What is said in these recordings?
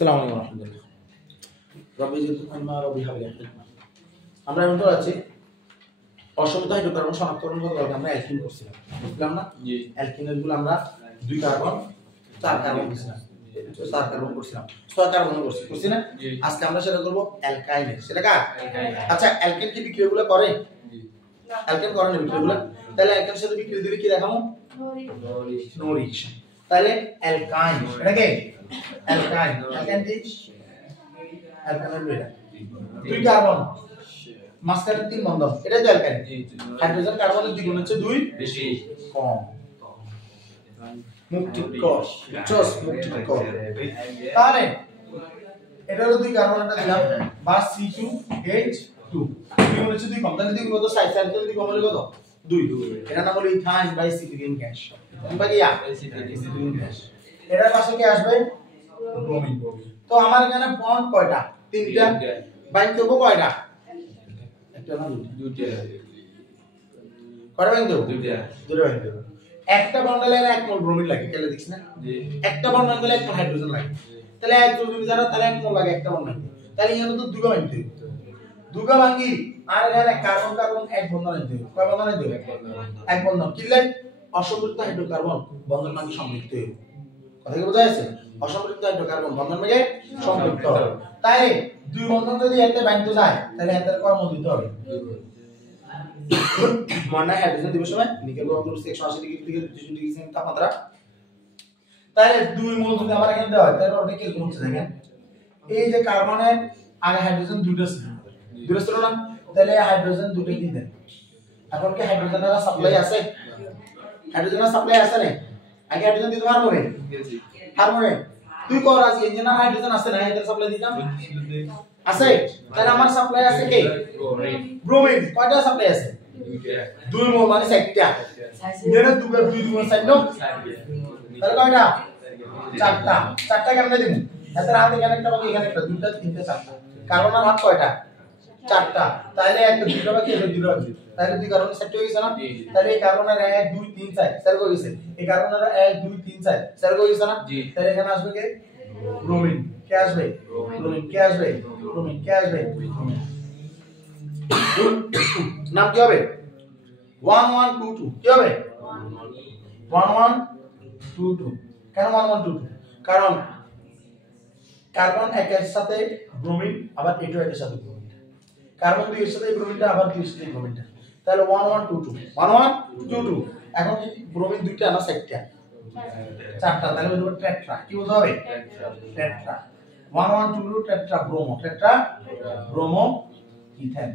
আসসালামু আলাইকুম রাহমাতুল্লাহ। রব্বি জিদহুমা রব্বি হাবলি হিকমা। আমরা এখন তো আছি অসমতা হাইড্রোকার্বন শনাক্তকরণ করতে আমরা অ্যালকিন করছিলাম, বুঝলাম না? জি। অ্যালকিনের গুলো আমরা 2 কার্বন 4 কার্বন করছিলাম, 4 কার্বন করছিলাম, 6 কার্বন করছি না? আজকে আমরা সেটা করব অ্যালকাইনের। সেটা কার? আচ্ছা, অ্যালকেন কি বিক্রিয়াগুলো করে? জি। অ্যালকেন করে না বিক্রিয়াগুলো। তাহলে অ্যালকেনের সাথে বিক্রিয়া দিলে কি দেখাবো? No reaction. তাহলে অ্যালকাইন এটা কি? অ্যালকাইন। অ্যালকাইন কি? অ্যালকাইনের এটা 2 কার্বন মাঝখানে 3 বন্ধন, এটাই তো অ্যালকাইন। হাইড্রোজেন কার্বনের দ্বিগুণ হচ্ছে 2 বেশি কম মুক্তিকর, মুক্তিকর। তাহলে এটারও 2 কার্বন একটা দিলাম বা C2H2 দ্বিগুণ হচ্ছে 2 কম, তাহলে দ্বিগুণ কত? সাইকেল দ্বিগুণ হলে কত? 2। এটা না বলে ইথাইন বাই সিটিলিন গ্যাস বা কি সিটিলিন গ্যাস। এটার পাশে কি আসবে? ব্রোমিন। তো আমার এখানে বন্ড কয়টা? 3টা। বাইন্ড করব কয়টা? একটা না দুইটা। কয়টা বাইন্ড করব? দুইটা বাইন্ড করব। একটা বন্ডলে 1 মোল ব্রোমিন লাগে, কেলে দেখছ না? জি। একটা বন্ডলে 1 মোল হাইড্রোজেন লাগে, তাহলে 1 ব্রোমিন যারা তাহলে 1 মোল লাগে একটা বন্ডলে। তাহলে এখানে তো দুটো বাইন্ড করব, দুটো ভাঙি আর এখানে কার্বন কার্বন 1 বন্ধন আনতে হবে। কয় বন্ধন আনতে হবে? 1 বন্ধন। কিলে অসম্পৃক্ত হাইড্রোকার্বন বন্ধন মানে সম্পৃক্ত হবে। কথা কি বোঝা যাচ্ছে? অসম্পৃক্ত হাইড্রোকার্বন বন্ধন মানে সম্পৃক্ত। তাই 2 বন্ধন যদি এতে বাইন্ড যায় তাহলে এতে কয় মোল দিতে হবে? মনে হাইড্রোজেন দিবস সময় নিকেল গরম করছে 180 ডিগ্রি থেকে 200 ডিগ্রি সেন্টিগ্রেড তাপমাত্রা। তাহলে 2 মোল যদি আমার এখানে দেওয়া হয় তাহলে ওটা কি গুণ হচ্ছে দেখেন। এই যে কার্বনের আগে হাইড্রোজেন দুটো ছিল, না? তাহলে হাইড্রোজেন দুটো দিয়ে দেন। এখন কি হাইড্রোজেনের সাপ্লাই আছে? হাইড্রোজেনের সাপ্লাই আছে না? আগে হাইড্রোজেন দিতে পারবো না? হারমোনে তুই কর আছে ইঞ্জিনিয়ার হাইড্রোজেন আছে না? এটার সাপ্লাই দিতাম আছে। তাহলে আমার সাপ্লাই আছে কি? ব্রোমিন। কয়টা সাপ্লাই আছে? 2 মোল মানে 4টা। এখানে 2 এর 2 মোল 4 নো। তাহলে কয়টা? 4টা। 4টা কেমনে দিমু? এটার হাতে এখানে একটা বাকি এখানে একটা, 2টা 3টা 4টা। কার্বনের হাত কয়টা? 4টা। তাহলে একটা 2টা বাকি এটা 2টা বাকি। তাহলে 2 কার্বন সেট হয়ে গেছে না? তাহলে এই কার্বনের 1 2 3 4 সেট হয়ে গেছে। এই কার্বনের 1 2 3 4 সেট হয়ে গেছে না? তাহলে এখানে আসবে কি? ব্রোমিন। কে আসবে? ব্রোমিন। কে আসবে? ব্রোমিন। কে আসবে? ব্রোমিন। নাম কি হবে? 1122 কি হবে? 1122। কেন 1122? কারণ কার্বন 1 এর সাথে ব্রোমিন আবার এটো এর সাথে ব্রোমিন, কার্বন 2 এর সাথে ব্রোমিনটা আবার 2 এর সাথে ব্রোমিনটা, তাহলে 1122 1122। এখন কি ব্রোমিন দুইটা না 4টা? 4টা। তাহলে বলবো টেট্রা। কি বলতে হবে? Tetra. 1122 tetra bromo, tetra bromo ethane.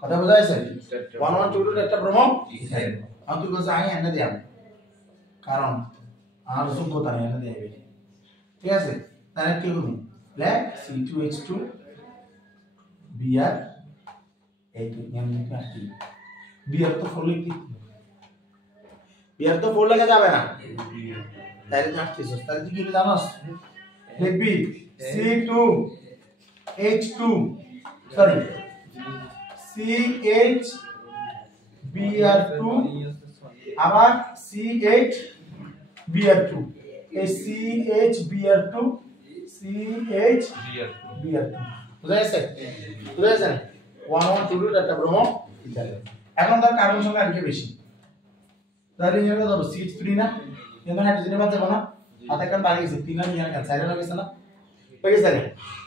কথা বোঝা যাচ্ছে? 1122 টেট্রা ব্রোমো ইথেন। আমি তো বলছি আমি এনে দিলাম কারণ আর যোগ্যতা নেই এনে দেবে, ঠিক আছে? তাহলে কি হবে? ব্ল্যাক C2H2 Br এই তো এমনি কাটি Br তো 4 লিখতে, Br তো 4 লেখা যাবে না, তাহলে কাটছিস। তাহলে তুই কি জানোস? লিখবি C2H2 সরি CHBr2 আবার CHBr2, এই CHBr2 CHBr2 বুঝা গেছে? বুঝা গেছে? 1122 একটা ব্রোমো ইথাইল। এখন তার কার্বন সংখ্যা আরেকটু বেশি, তাহলে এর কত হবে? CH3 না? এখানে হাইড্রোজেনের বাদ দেব না? হাতে কান বাড়ি গেছে, 3 আর নিয়ে গেছে, 4 হয়ে গেছে না? হয়ে গেছে না?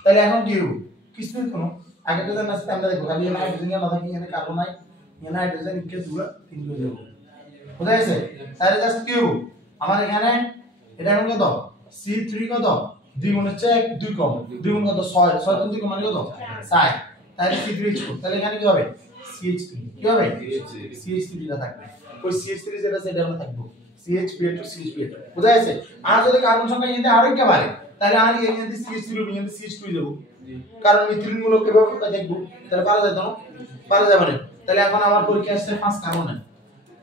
তাহলে এখন কি হবে? কিছু কোনো আগে তো জানা আছে আমরা দেখো, খালি হাইড্রোজেন না থাকে, এখানে কার্বন নাই, এখানে হাইড্রোজেন কে দুটো 3 হয়ে যাবে। বুঝা গেছে? তাহলে জাস্ট কি হবে? আমার এখানে এটা এখন কত? C3 কত? 2 গুণ হচ্ছে 2 কম, 2 গুণ কত? 6, 6 গুণ 2 কম মানে কত? 4। তাহলে C3H4, তাহলে এখানে কি হবে? CH3 কি হবে? CH3 টা থাকবে। ওই CH3 যেটা সেটা আমরা থাকবো CHBr2 CHBr2। বুঝা গেছে? আর যদি কার্বন সংখ্যা এখানে আরেকটা বাড়ে তাহলে আমি এখানে CH3 এখানে CH2 দেব, কারণ মিথিলিন মূলক কিভাবে দেখবো? তাহলে পারা যায় না? পারা যাবে না। তাহলে এখন আমার পরীক্ষা আসছে 5 কার্বন।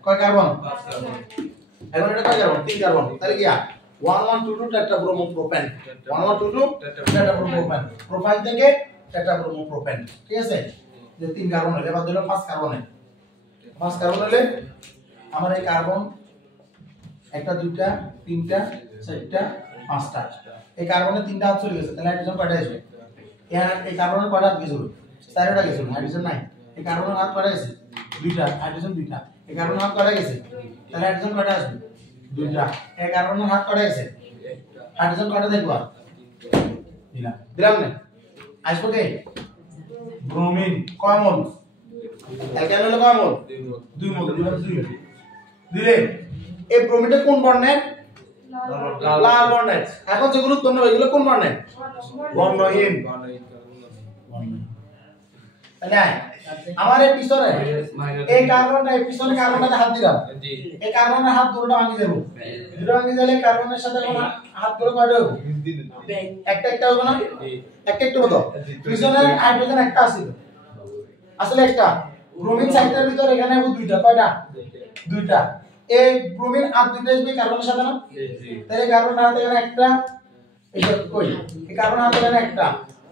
কয় কার্বন? 5 কার্বন। এখন এটা কয় কার্বন? 3 কার্বন। তাহলে কি 1122 টেট্রাব্রোমোপ্রোপেন, 1122 টেট্রাব্রোমোপ্রোপেন, প্রোপাইন থেকে টেট্রাব্রোমোপ্রোপেন, ঠিক আছে? যে 3 কার্বন হলে এবার দিলাম 5 কার্বনে, 5 কার্বন হলে আমার এই কার্বন একটা দুইটা তিনটা চারটা পাঁচটা এই কার্বনের তিনটা হাত চলে গেছে তাহলে হাইড্রোজেন কয়টা আসবে এই কার্বনের কয়টা হাত গেছে চারটা গেছে হাইড্রোজেন নাই এই কার্বনের হাত কয়টা গেছে দুইটা হাইড্রোজেন দুইটা এই কার্বনের হাত কয়টা গেছে তাহলে হাইড্রোজেন কয়টা আসবে দুইটা এই কার্বনের হাত কয়টা গেছে হাইড্রোজেন কয়টা দেখবা দিলাম না আসবে কে ব্রোমিন কয় মোল অ্যালকাইন হলো কয় মোল 2 মোল দিলাম 2 দিলে এই ব্রোমিনটা কোন বর্ণের লাল বর্ণের এখন যেগুলো উৎপন্ন হয় এগুলো কোন বর্ণের বর্ণহীন তাহলে আমার এই পিছনে এই কার্বনটা এই পিছনে কার্বনটাতে হাত দিলাম এই কার্বনের হাত দুটো ভাঙি দেব দুটো ভাঙি দিলে কার্বনের সাথে কোন হাত গুলো কয়টা হবে একটা হবে না একটা হতো পিছনে হাইড্রোজেন একটা আছে আসলে একটা ব্রোমিন সাইটের ভিতর এখানে হবে দুইটা কয়টা দুইটা এই ব্রোমিন আর দুইটা আসবে কার্বনের সাথে না তাহলে কার্বনের হাতে এখানে একটা এই কই এই কার্বনের হাতে এখানে একটা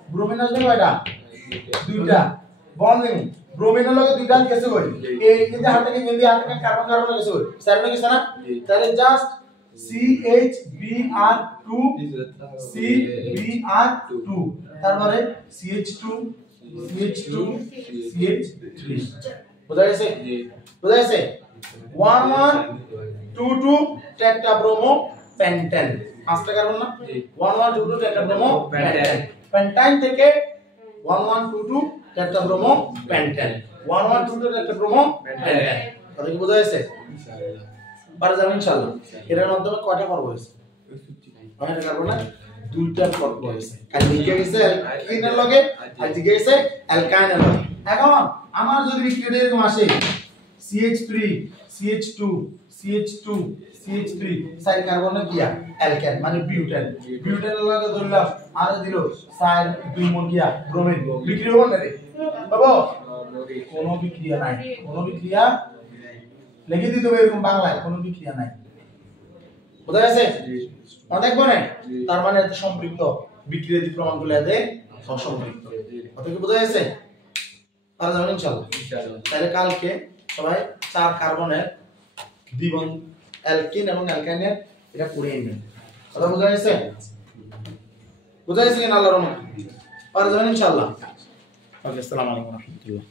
ব্রোমিন আসবে কয়টা দুইটা বন্ডিং ব্রোমিনের লগে দুইটা গেছে কই এই কিন্তু হাতে কিন্তু হাতে কার্বন কার্বন গেছে কই সাইডে গেছে না তাহলে জাস্ট CHBr2 CBr2 তারপরে CH2 CH2 CH3 বুঝা গেছে 1122 টেট্রাব্রোমো পেন্টেন পাঁচটা কার্বন না 1122 টেট্রাব্রোমো পেন্টেন পেন্টাইন থেকে 1122 টেট্রাব্রোমো পেন্টেন 1122 টেট্রাব্রোমো পেন্টেন কথা কি বুঝা গেছে পারা যাবে ইনশাআল্লাহ এর মাধ্যমে কয়টা পর্ব হয়েছে কয়টা কার্বন না দুইটা পর্ব হয়েছে কাল লিখে গেছে অ্যালকিনের লগে আর দিকে গেছে অ্যালকাইনের লগে এখন আমার যদি বিক্রিয়া এরকম আসে CH3 CH2 CH2 CH3 চার কার্বনের গিয়া অ্যালকেন মানে বিউটেন বিউটেনের লগে ধরলাম আর দিল 4 2 মোল গিয়া ব্রোমিন বিক্রিয়া হবে না রে বাবা কোনো বিক্রিয়া নাই কোনো বিক্রিয়া লিখে দিতে হবে এরকম বাংলায় কোনো বিক্রিয়া নাই বুঝা গেছে মনে দেখবো না তার মানে এতে সম্পৃক্ত বিক্রিয়ার যে প্রমাণগুলো এতে অসম্পৃক্ত কথা কি বুঝা গেছে পারা যাবে ইনশাআল্লাহ তাহলে কালকে সবাই 4 কার্বনের দ্বিবন্ধ অ্যালকিন এবং অ্যালকাইনের এটা পড়ে নেবেন কথা বুঝা গেছে কিনা আল্লাহর রহমতে পারা যাবে ইনশাআল্লাহ ওকে আসসালামু আলাইকুম ওয়া রাহমাতুল্লাহ